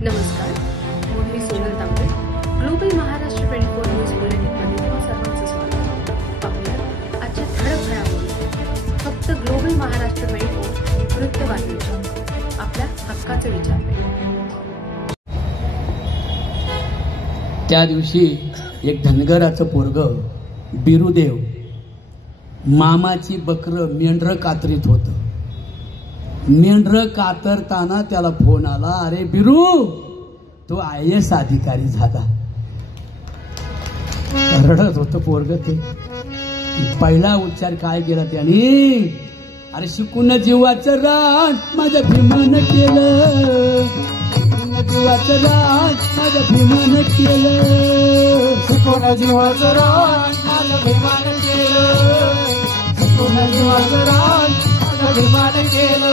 नमस्कार, मी सोनल तांबे. Global Maharashtra 24 news बुलेटिनमध्ये तुम्हा सर्वांचं स्वागत. पाहूया आजच्या ठळक घडामोडी. फक्त ग्लोबल महाराष्ट्र 24 वृत्तवाहिनीच्या आपल्या हक्काचे विचार. त्या दिवशी एक धनगराचं पोरग बिरुदेव मामाची बकरं मेंढर कातरीत होतं. मेंढर कातरताना त्याला फोन आला, अरे बिरू, तो IAS अधिकारी झाला. रडत होतं पोरग. ते पहिला उच्चार काय केला त्याने, अरे शिकून जीवाचं रान माझ्या भीमानं केलं, शिकून जीवाचं रान माझ्या भीमानं केलं, शिकून जीवाचं रान माझ्या भीमानं केलं, शिकून जीवाचं रान माझ्या भीमानं केलं.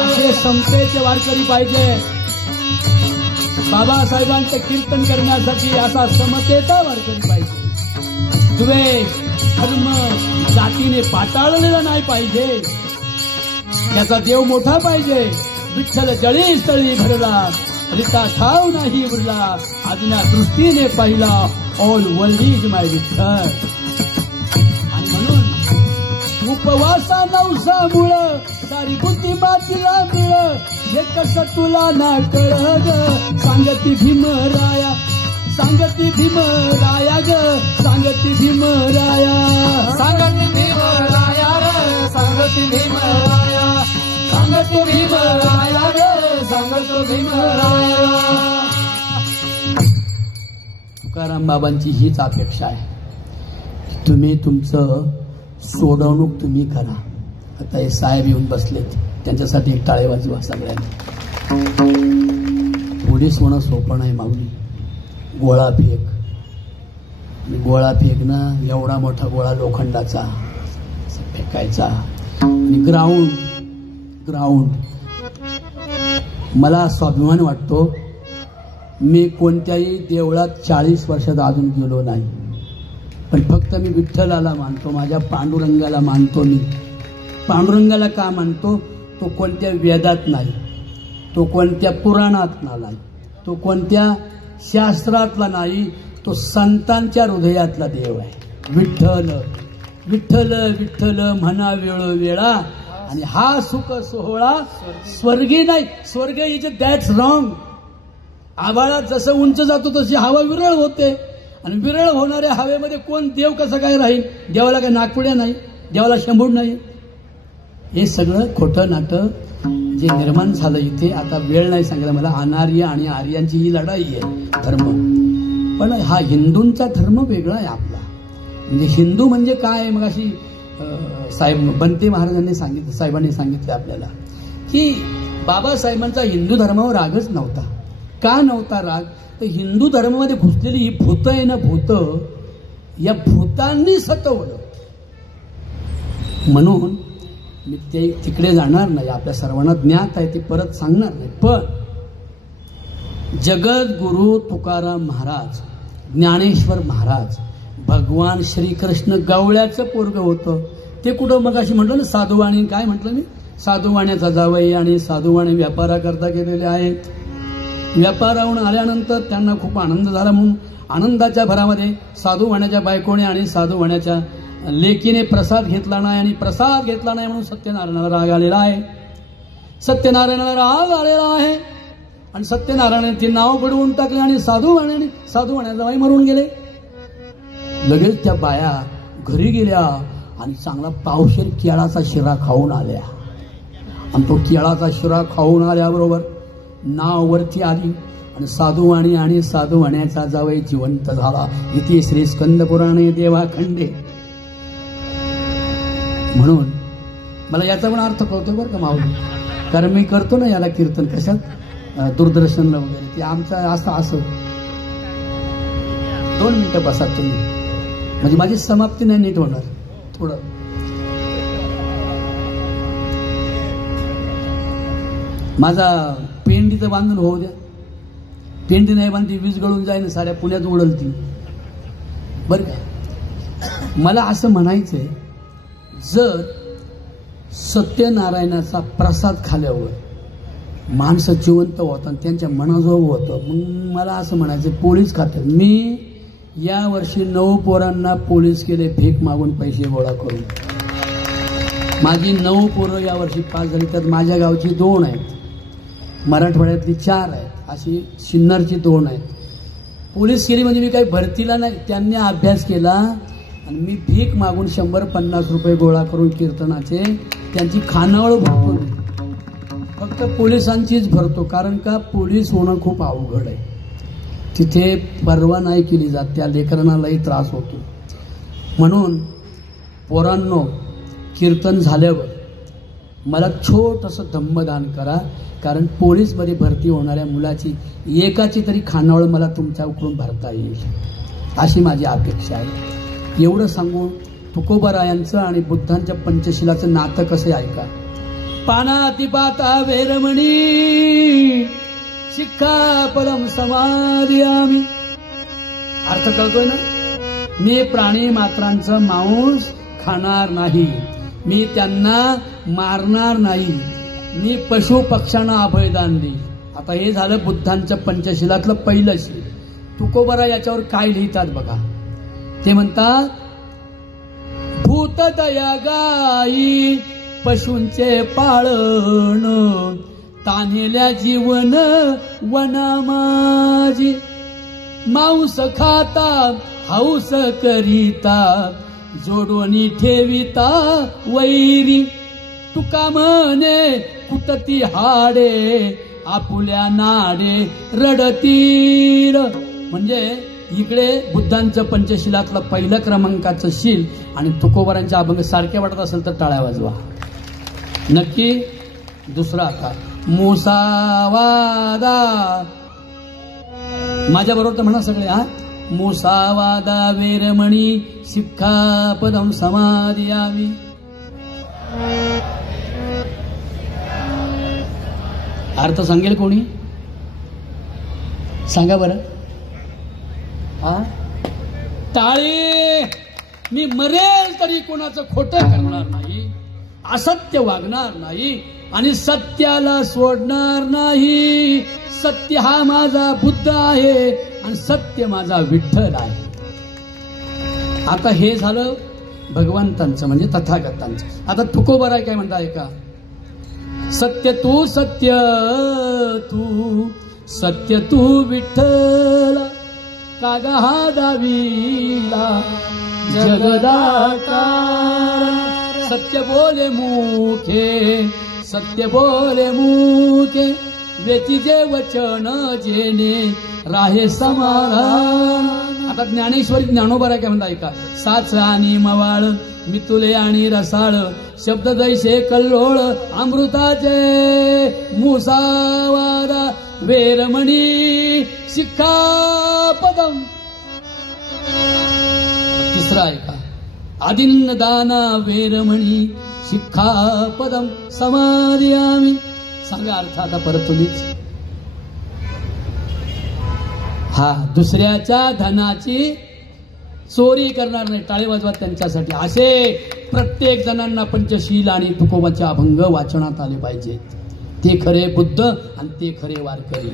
असे समतेचे वारकरी पाहिजे. बाबासाहेबांचं कीर्तन करण्यासाठी असा समतेचा वारकरी पाहिजे. द्वेष धर्म जातीने पाताळलेला नाही पाहिजे. त्याचा देव मोठा पाहिजे. विठ्ठल जळी स्थळी भरला, रिता ठाव नाही उरला, आज्ञा दृष्टीने पाहिला, ऑल वर्ल्ड इज माय विठ्ठल. आणि म्हणून उपवासा नवसामुळं सारी बुद्धी मातीला मिळ, हे कसं तुला ना कळग, सांगती भीमराया, सांगती भीमराया ग, सांगती भीमराया, सांगती भीमराया ग, सांगती भीमराया, सांगती भीमराया ग, सांगतो भीमराया. तुकाराम बाबांची हीच अपेक्षा आहे. तुम्ही तुमचं सोडवणूक तुम्ही करा. आता हे साहेब येऊन बसलेत, त्यांच्यासाठी एक टाळे वाजवा सगळ्यांनी. पोलीस होणं सोपं नाही माऊली. गोळा फेक, गोळा फेकणं, एवढा मोठा गोळा लोखंडाचा फेकायचा. आणि ग्राउंड ग्राउंड मला स्वाभिमान वाटतो. मी कोणत्याही देवळात 40 वर्षात अजून गेलो नाही, पण फक्त मी विठ्ठलाला मानतो, माझ्या पांडुरंगाला मानतो. मी पांडुरंगाला का मानतो? तो कोणत्या वेदात नाही, तो कोणत्या पुराणात नाही, तो कोणत्या शास्त्रातला नाही, तो संतांच्या हृदयातला देव आहे. विठ्ठल विठ्ठल विठ्ठल म्हणा वेळोवेळा. आणि हा सुख सोहळा स्वर्गी नाही. स्वर्ग इज दॅट्स रॉंग. आभाळात जसं उंच जातो तशी हवा विरळ होते, आणि विरळ होणाऱ्या हवेमध्ये कोण देव कसं काय राहील? देवाला काय नागपुड्या नाही, देवाला शंभूड नाही. हे सगळं खोटं नाटं जे निर्माण झालं इथे. आता वेळ नाही सांगायला मला. अनार्य आणि आर्यांची ही लढाई आहे धर्म. पण हा हिंदूंचा धर्म वेगळा आहे आपला. म्हणजे हिंदू म्हणजे काय? मग अशी साहेब बनते महाराजांनी सांगितलं, साहेबांनी सांगितलं आपल्याला की बाबासाहेबांचा हिंदू धर्मावर रागच नव्हता. का नव्हता राग? तर हिंदू धर्मामध्ये घुसलेली ही भूत आहे ना, भूत, या भूतांनी सतवलं. म्हणून मी ते तिकडे जाणार नाही. आपल्या सर्वांना ज्ञात आहे, ते परत सांगणार नाही. पण जगद्गुरु तुकाराम महाराज, ज्ञानेश्वर महाराज, भगवान श्रीकृष्ण गवळ्याचं पोरग होतं. ते कुठं मग अशी म्हटलं ना, साधुवाणी. काय म्हटलं मी? साधुवाण्याचा जावई आणि साधुवाणी व्यापाराकरता गेलेले आहेत. व्यापाराहून आल्यानंतर त्यांना खूप आनंद झाला, म्हणून आनंदाच्या भरामध्ये साधुवाण्याच्या बायकोने आणि साधुवाण्याच्या लेकीने प्रसाद घेतला नाही, आणि प्रसाद घेतला नाही म्हणून सत्यनारायणाला राग आलेला आहे. सत्यनारायणाला राग आलेला आहे, आणि सत्यनारायणाचे नाव बडवून टाकले, आणि साधुवाण्याचा बाई मरून गेले. लगेच त्या बाया घरी गेल्या आणि चांगला पावशेर केळाचा शिरा खाऊन आल्या. आणि तो केळाचा शिरा खाऊन आल्याबरोबर नाव वरती आली, आणि साधुवाणी आणि साधुवाण्याचा जावई जिवंत झाला. इथे श्री स्कंद पुराणे देवाखंडे. म्हणून मला याचा पण अर्थ कळतो बरं का माऊली, कारण मी करतो ना याला कीर्तन कशात, दूरदर्शनला वगैरे. ते आमचं असं 2 मिनिटं बसा तुम्ही, म्हणजे माझी समाप्ती नाही नीट होणार. थोडं माझा पेंडीचं बांधून होऊ द्या. पेंडी नाही बांधली वीज गळून जाईन, साऱ्या पुण्यात उडलती बरं का. मला असं म्हणायचंय, जर सत्यनारायणाचा प्रसाद खाल्यावर माणसं जिवंत होतं, त्यांच्या मनाजोग होतं. मग मला असं म्हणायचं, पोलीस खात्यात मी या वर्षी 9 पोरांना पोलीस केले, भीक मागून पैसे गोळा करून. माझी 9 पोरं यावर्षी पास झाली. त्यात माझ्या गावची 2 आहेत, मराठवाड्यातली 4 आहेत, अशी सिन्नरची 2 आहेत. पोलीस केली म्हणजे मी काही भरतीला नाही, त्यांनी अभ्यास केला आणि मी भीक मागून 100-50 रुपये गोळा करून कीर्तनाचे त्यांची खानावळ भरतो. फक्त पोलिसांचीच भरतो, कारण का पोलीस होणं खूप अवघड आहे. तिथे परवा नाही केली जात, त्या लेकरांना लई त्रास होतो. म्हणून पोरांनो, कीर्तन झाल्यावर मला छोटंसं धम्मदान करा, कारण पोलीसमध्ये भरती होणाऱ्या मुलाची एकाची तरी खानावळ मला तुमच्याकडून भरता येईल, अशी माझी अपेक्षा आहे. एवढं सांगून तुकोबारायांचं आणि बुद्धांच्या पंचशिलाचं नातं कसं ऐका. पानातिपाता वेरमणी शिक्षापदं समादयामि. अर्थ कळतोय ना? मी प्राणी मात्रांचं मांस खाणार नाही, मी त्यांना मारणार नाही, मी पशु पक्ष्यांना अभयदान देईल. आता हे झालं बुद्धांच्या पंचशिलातलं पहिलं शील. तुकोबारा याच्यावर काय लिहितात बघा. ते म्हणतात, भूतदया गाई पशूंचे पाळण, तान्हेल्या जीवन वना माझी. मांस खाता हौस करिता, जोडोनी ठेविता वैरी. तुका म्हणे कुटती हाडे, आपुल्या नाडे रडतीर. म्हणजे इकडे बुद्धांचं पंचशिलातलं पहिलं क्रमांकाचं शील आणि तुकोबारांच्या अभंग सारखे वाटत असेल तर टाळ्या वाजवा नक्की. दुसरा आता मुसावादा, माझ्या बरोबर तर म्हणा सगळे. हा, मुसावादा वेरमणी शिक्षापदं समादयामि. अर्थ सांगेल कोणी? सांगा बरं. हा, टाळे. मी मरेल तरी कोणाचं खोटं करणार नाही, असत्य वागणार नाही आणि सत्याला सोडणार नाही. सत्य हा माझा बुद्ध आहे आणि सत्य माझा विठ्ठल आहे. आता हे झालं भगवंतांचं म्हणजे तथागतांचं. आता तुकोबारा काय म्हणताय का? सत्य तू सत्य तू विठ्ठल, कागा हा डावीला जगदाकार. सत्य बोले मुखे, सत्य बोले मुखे, वेतीचे वचन जेने राहे समाधान. आता ज्ञानेश्वरी ज्ञानोबारा काय म्हणता ऐका. साच आणि मवाळ, मितुले आणि रसाळ, शब्द जैसे कल्लोळ अमृताचे. मुसावादा वेरमणी शिक्षापदं. तिसरा ऐका. आदिन्न दाना वेरमणी शिक्षापदं समादयामि. सांगा अर्थ आता परत तुम्हीच. हा, दुसऱ्याच्या धनाची चोरी करणार नाही. टाळे वाजवा त्यांच्यासाठी. असे प्रत्येक जणांना पंचशील आणि तुकोबाचे अभंग वाचनात आले पाहिजेत. ते खरे बुद्ध आणि ते खरे वारकरी.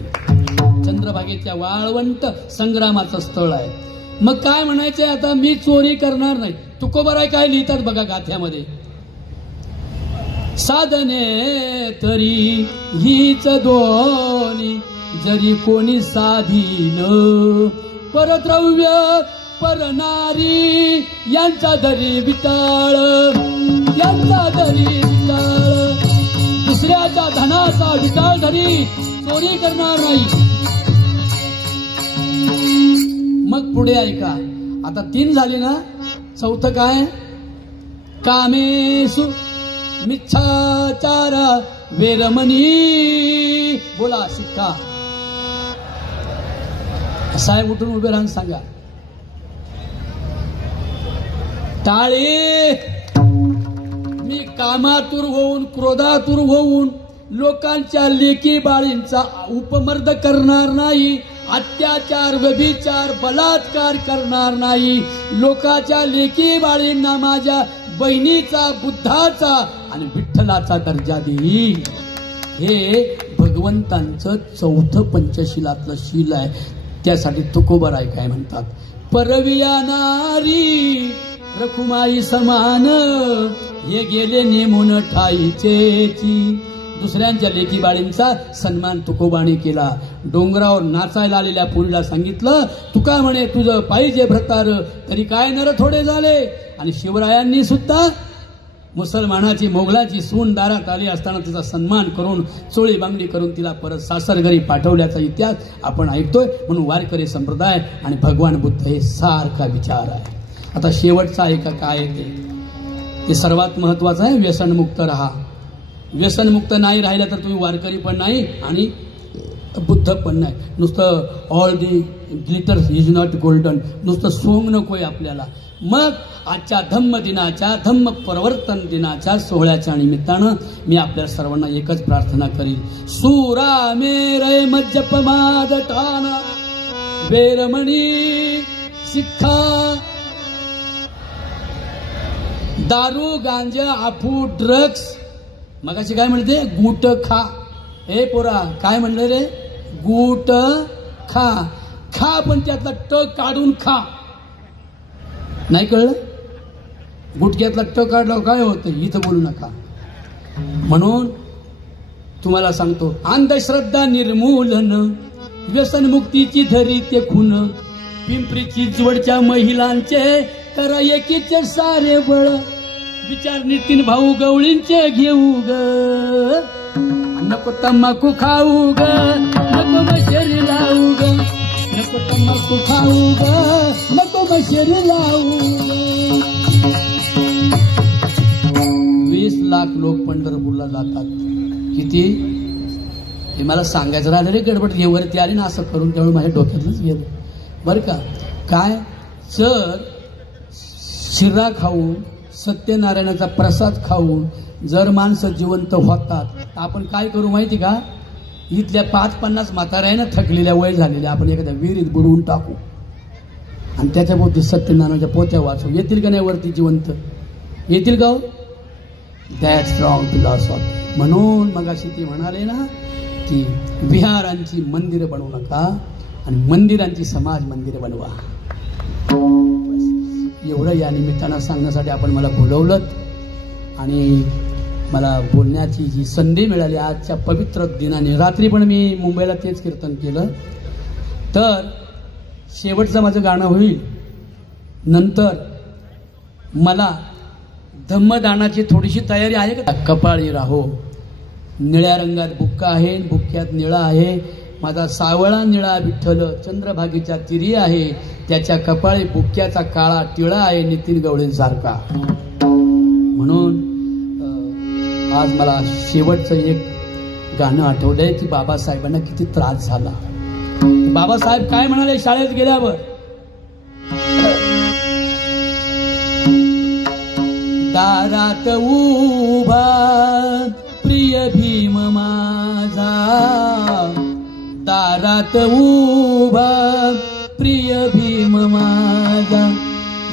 चंद्रभागेच्या वाळवंट संग्रामाचं स्थळ आहे. मग काय म्हणायचे आता? मी चोरी करणार नाही. तुकोबाराय काय लिहितात बघा गाथ्यामध्ये. साधने तरी हीच दोन्ही, जरी कोणी साधील, परद्रव्य परनारी यांचा दरी विटाळ, यांचा दरी विटाळ. दुसऱ्याच्या धनाचा विटाळ धरी चोरी करणार नाही. मग पुढे ऐका. आता 3 झाले ना, चौथं काय? कामेसु मिच्छाचारा वेरमणी. बोला शिक्का. साहेब उठून उभे राहून सांगा. टाळे. मी कामातूर होऊन, क्रोधातूर होऊन लोकांच्या लेकी बाळींचा उपमर्द करणार नाही. अत्याचार, व्यभिचार, बलात्कार करणार नाही. लोकांच्या लेकी बाळींना माझ्या बहिणीचा, बुद्धाचा आणि विठ्ठलाचा दर्जा देईल. हे भगवंत शीलवंतांचं चौथं पंचशिलातलं शील आहे. त्यासाठी तुकोबाराय काय म्हणतात, परविया नारी रखुमाई समान, हे गेले नेमून ठाईचेची. दुसऱ्यांच्या लेकी बाळींचा सन्मान तुकोबाने केला. डोंगरावर नाचायला आलेल्या पोरीला सांगितलं, तुका म्हणे तुझं पाहिजे भ्रतार, तरी काय नर थोडे झाले. आणि शिवरायांनी सुद्धा मुसलमानाची मोगलाची सून दारात आली असताना तिचा सन्मान करून चोळी बांगडी करून तिला परत सासरघरी पाठवल्याचा इतिहास आपण ऐकतोय. म्हणून वारकरी संप्रदाय आणि भगवान बुद्ध हे सारखा विचार आहे. आता शेवटचा आहे का काय आहे ते सर्वात महत्वाचं आहे, व्यसनमुक्त राहा. व्यसनमुक्त नाही राहिलं तर तुम्ही वारकरी पण नाही आणि बुद्ध पण नाही. नुसतं all the glitter is not golden, नुसतं सोंग नकोय आपल्याला. मग आजच्या धम्म दिनाच्या, धम्म परिवर्तन दिनाच्या सोहळ्याच्या निमित्तानं मी आपल्या सर्वांना एकच प्रार्थना करीन, सूरा मेरे मज्जप माद ठाना वेरमणी शिक्षा, दारू गांजा अफू ड्रग्स. मगाशी काय म्हणते, गुट खा. हे पोरा काय म्हणलं रे, गुट खा. खा पण त्यातला ट काढून खा. नाही कळलं, गुटक्यातला ट काढला काय होतं इथं बोलू नका. म्हणून तुम्हाला सांगतो, अंधश्रद्धा निर्मूलन, व्यसनमुक्तीची धरी ते खून, पिंपरीची जोडच्या महिलांचे करा एकीचे सारे बळ, विचार नितीन भाऊ गवळींचे घेऊ ग, नको तंबाखू खाऊ ग, नको मशेरी लावू ग, नको तंबाखू खाऊ ग, नको मशेरी लावू ग. 20 लाख लोक पंढरपूरला जातात. किती हे मला सांगायचं राहिलं रे, गडबड हे वरती आली ना असं करून, त्यामुळे माझ्या डोक्यातलंच गेलं बरं का. काय जर शिरा खाऊन सत्यनारायणाचा प्रसाद खाऊन जर माणसं जिवंत होतात, आपण काय करू माहिती का, इथल्या 5-50 म्हाताऱ्यानं थकलेल्या वय झालेल्या आपण एखाद्या विहिरीत बुडवून टाकू आणि त्याच्याभोवती सत्यनारायणाच्या पोत्या वाचू. येतील का नाही वरती जिवंत, येतील का? That's wrong philosophy. म्हणून मगाशी ती म्हणाले ना की विहारांची मंदिरं बनवू नका आणि मंदिरांची समाज मंदिरं बनवा. एवढं या निमित्तानं सांगण्यासाठी आपण मला बोलवलं आणि मला बोलण्याची जी संधी मिळाली आजच्या पवित्र दिनाने. रात्री पण मी मुंबईला तेच कीर्तन केलं. तर शेवटचं माझं गाणं होईल, नंतर मला धम्मदानाची थोडीशी तयारी आहे का. कपाळी राहो, निळ्या रंगात बुक्का आहे, बुक्क्यात निळा आहे. माझा सावळा निळा विठ्ठल चंद्रभागीच्या तिरी आहे, त्याच्या कपाळी बुक्क्याचा काळा टिळा आहे नितीन गवळींसारखा. म्हणून आज मला शेवटचं एक गाणं आठवलंय की बाबासाहेबांना किती त्रास झाला. बाबासाहेब काय म्हणाले शाळेत गेल्यावर, दारात उभा प्रिय भीम माझा, दारात उभा प्रिय भीम माझा,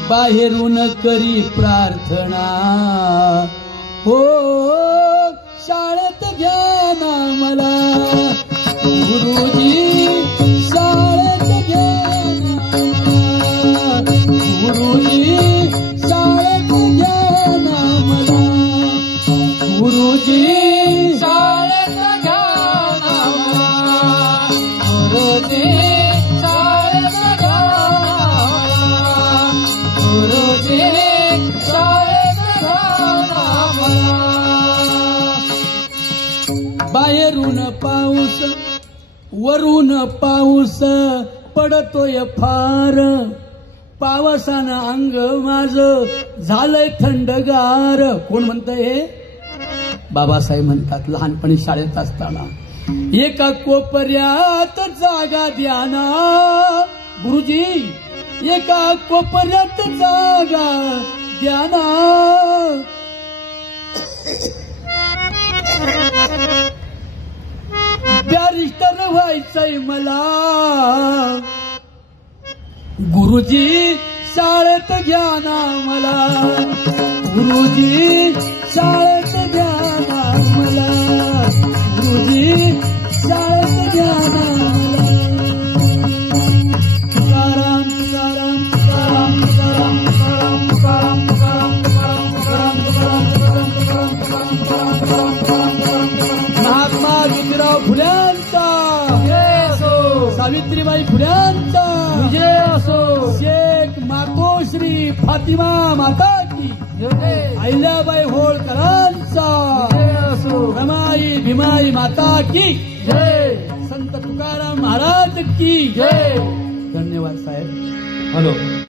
बाहेरून करी प्रार्थना, हो शाळेत घ्या ना मला गुरुजी, शाळेत घ्या ना गुरुजी, शाळेत घ्या ना मला गुरुजी, शाळेत घ्या ना मला गुरुजी, शाळेत घ्या ना गुरुजी, शाळेत घ्या ना मला. बाहेरून पाऊस वरून पाऊस पडतोय फार, पावसानं अंग माझं झालंय थंडगार. कोण म्हणतंय हे? बाबासाहेब म्हणतात. लहानपणी शाळेत असताना एका कोपऱ्यात जागा द्या ना गुरुजी, एका कोपऱ्यात जागा द्या ना, बॅरिस्टर व्हायचंय मला गुरुजी, शाळेत घ्या ना मला गुरुजी, शाळेत घ्या ना मला गुरुजी, शाळेत ज्ञानाला. तुकाराम तुकाराम तुकाराम तुकाराम तुकाराम तुकाराम तुकाराम तुकाराम तुकाराम तुकाराम तुकाराम तुकाराम तुकाराम तुकाराम तुकाराम तुकाराम. महात्मा ज्योतिराव फुल्यांचा जय असो. सावित्रीबाई फुल्यांचा विजय असो. शेख मातोश्री फातिमा माता की जय. अहिल्याबाई होळकरांचा जय असो. रमाई भीमाई माता की जय. संत तुकाराम महाराज की जय. धन्यवाद साहेब. हॅलो.